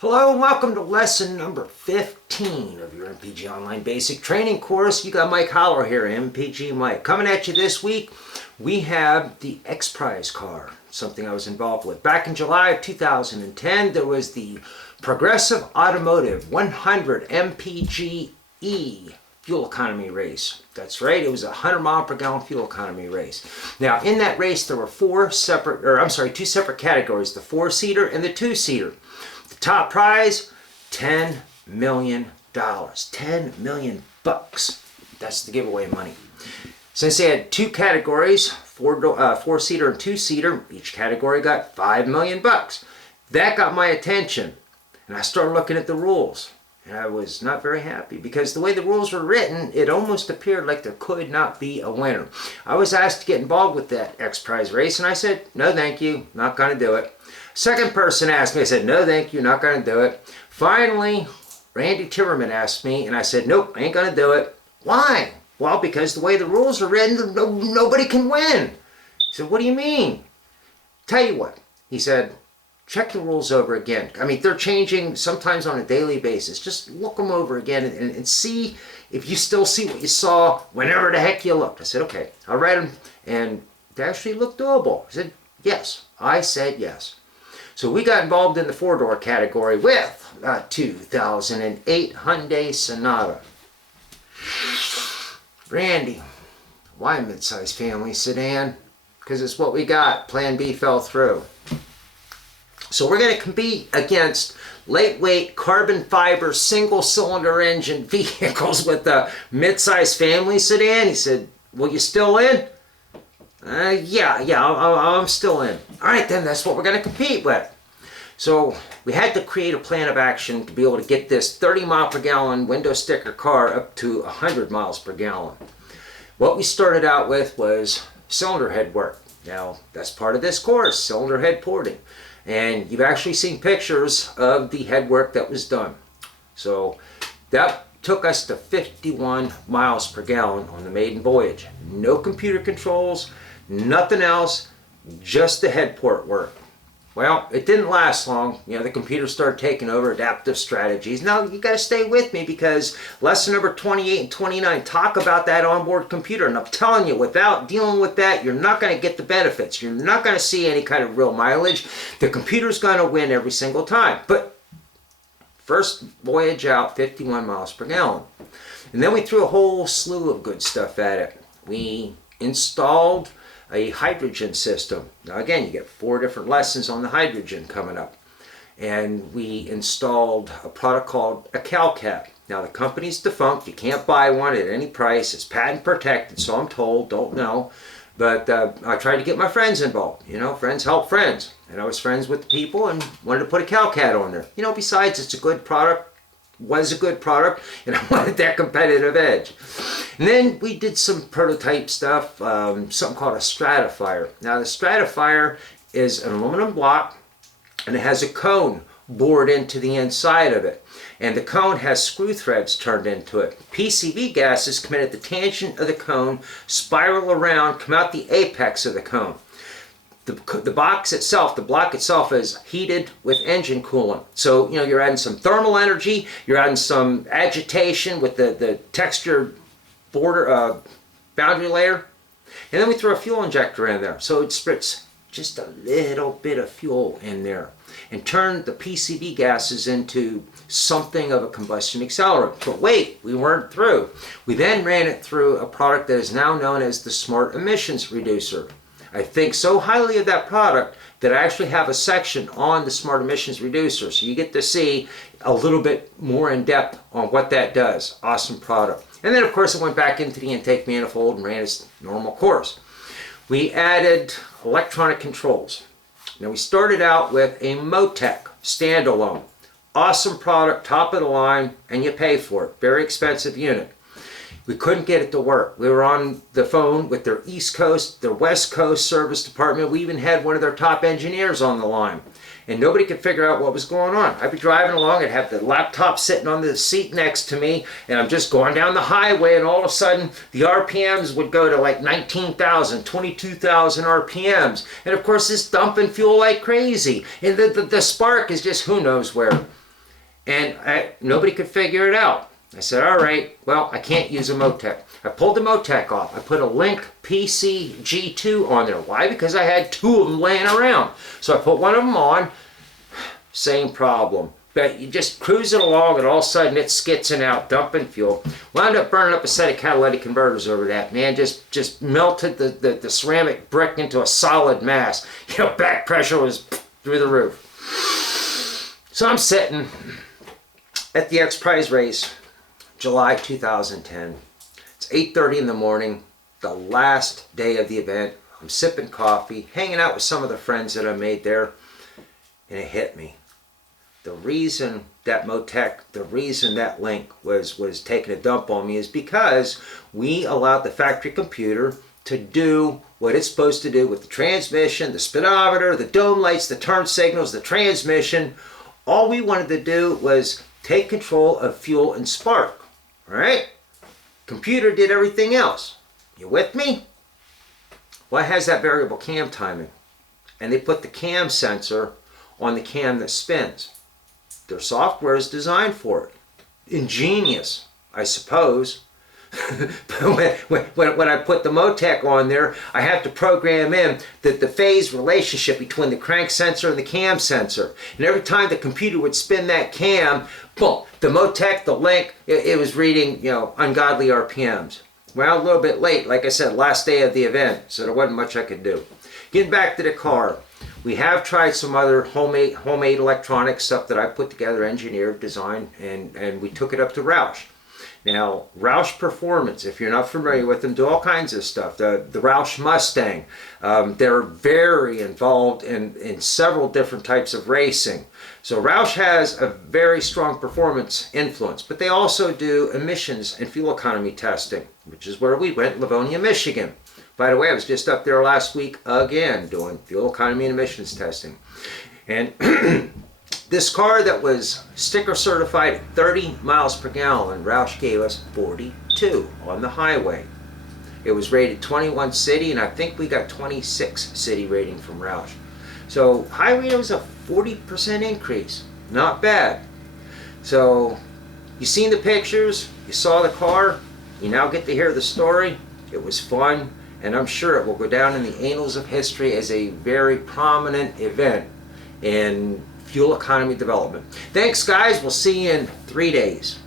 Hello and welcome to lesson number 15 of your MPG Online Basic Training course. You got Mike Holler here, MPG Mike. Coming at you this week, we have the X-Prize car, something I was involved with. Back in July of 2010, there was the Progressive Automotive 100 MPGe fuel economy race. That's right, it was a 100 mile per gallon fuel economy race. Now, in that race, there were two separate categories, the 4-seater and the 2-seater. The top prize, $10 million. $10 million bucks. That's the giveaway money. Since they had two categories, 4-seater and 2-seater, each category got $5 million bucks. That got my attention, and I started looking at the rules. And I was not very happy because the way the rules were written, it almost appeared like there could not be a winner. I was asked to get involved with that X-Prize race, and I said, no thank you, not going to do it. Second person asked me, I said, no thank you, not going to do it. Finally, Randy Timmerman asked me, and I said, nope, I ain't going to do it. Why? Well, because the way the rules are written, nobody can win. He said, what do you mean? Tell you what, he said, check the rules over again. I mean, they're changing sometimes on a daily basis. Just look them over again and see if you still see what you saw whenever the heck you looked. I said, okay, I'll write them, and they actually looked doable. I said, yes. I said yes. So we got involved in the 4-door category with a 2008 Hyundai Sonata. Randy, why mid-size family sedan? Because it's what we got. Plan B fell through. So we're going to compete against lightweight carbon fiber single-cylinder engine vehicles with the mid-size family sedan. He said, well, you still in? Yeah, I'm still in. All right, then that's what we're going to compete with. So we had to create a plan of action to be able to get this 30 mile per gallon window sticker car up to 100 miles per gallon. What we started out with was cylinder head work. Now, that's part of this course, cylinder head porting. And you've actually seen pictures of the head work that was done. So that took us to 51 miles per gallon on the maiden voyage. No computer controls, nothing else, just the head port work. Well, it didn't last long. You know, the computer started taking over, adaptive strategies. Now, you got to stay with me because lesson number 28 and 29 talk about that onboard computer. And I'm telling you, without dealing with that, you're not going to get the benefits. You're not going to see any kind of real mileage. The computer's going to win every single time. But first voyage out, 51 miles per gallon. And then we threw a whole slew of good stuff at it. We installed a hydrogen system. Now again, you get 4 different lessons on the hydrogen coming up. And we installed a product called a CalCap. Now the company's defunct. You can't buy one at any price. It's patent protected, so I'm told. Don't know. But I tried to get my friends involved. You know, friends help friends. And I was friends with the people and wanted to put a CalCap on there. You know, besides it's a good product, was a good product, and I wanted that competitive edge. And then we did some prototype stuff, something called a stratifier. Now the stratifier is an aluminum block, and it has a cone bored into the inside of it. And the cone has screw threads turned into it. PCV gases come in at the tangent of the cone, spiral around, come out the apex of the cone. The block itself is heated with engine coolant. So, you know, you're adding some thermal energy, you're adding some agitation with the textured border, boundary layer. And then we throw a fuel injector in there. So it spritz just a little bit of fuel in there and turn the PCV gases into something of a combustion accelerant. But wait, we weren't through. We then ran it through a product that is now known as the Smart Emissions Reducer. I think so highly of that product that I actually have a section on the Smart Emissions Reducer. So you get to see a little bit more in depth on what that does. Awesome product. And then of course it went back into the intake manifold and ran its normal course. We added electronic controls. Now we started out with a Motec standalone. Awesome product, top of the line, and you pay for it. Very expensive unit. We couldn't get it to work. We were on the phone with their East Coast, their West Coast service department. We even had one of their top engineers on the line. And nobody could figure out what was going on. I'd be driving along, I'd have the laptop sitting on the seat next to me, and I'm just going down the highway, and all of a sudden, the RPMs would go to like 19,000, 22,000 RPMs. And of course, it's dumping fuel like crazy. And the spark is just who knows where. And nobody could figure it out. I said, all right, well, I can't use a Motec. I pulled the Motec off. I put a Link PC-G2 on there. Why? Because I had two of them laying around. So I put one of them on, same problem. But you just cruising along and all of a sudden it's skitzing out, dumping fuel. Wound up burning up a set of catalytic converters over that, man. Just melted the ceramic brick into a solid mass. You know, back pressure was through the roof. So I'm sitting at the X-Prize race, July 2010. It's 8:30 in the morning, the last day of the event. I'm sipping coffee, hanging out with some of the friends that I made there, and it hit me. The reason that Motec, the reason that Link was taking a dump on me is because we allowed the factory computer to do what it's supposed to do with the transmission, the speedometer, the dome lights, the turn signals, the transmission. All we wanted to do was take control of fuel and spark, all right? Computer did everything else. You with me? Well, it has that variable cam timing. And they put the cam sensor on the cam that spins. Their software is designed for it. Ingenious, I suppose. But when I put the Motec on there, I have to program in the phase relationship between the crank sensor and the cam sensor. And every time the computer would spin that cam, boom, the Motec, the Link, it was reading, you know, ungodly RPMs. Well, a little bit late, like I said, last day of the event, so there wasn't much I could do. Getting back to the car. We have tried some other homemade electronic stuff that I put together, engineered, designed, and we took it up to Roush. Now, Roush Performance, if you're not familiar with them, do all kinds of stuff. The Roush Mustang, they're very involved in several different types of racing. So Roush has a very strong performance influence, but they also do emissions and fuel economy testing, which is where we went, Livonia, Michigan. By the way, I was just up there last week again doing fuel economy and emissions testing. And this car that was sticker certified at 30 miles per gallon, Roush gave us 42 on the highway. It was rated 21 city, and I think we got 26 city rating from Roush. So highway, it was a 40% increase. Not bad. So you seen the pictures, you saw the car, you now get to hear the story. It was fun. And I'm sure it will go down in the annals of history as a very prominent event in fuel economy development. Thanks, guys. We'll see you in 3 days.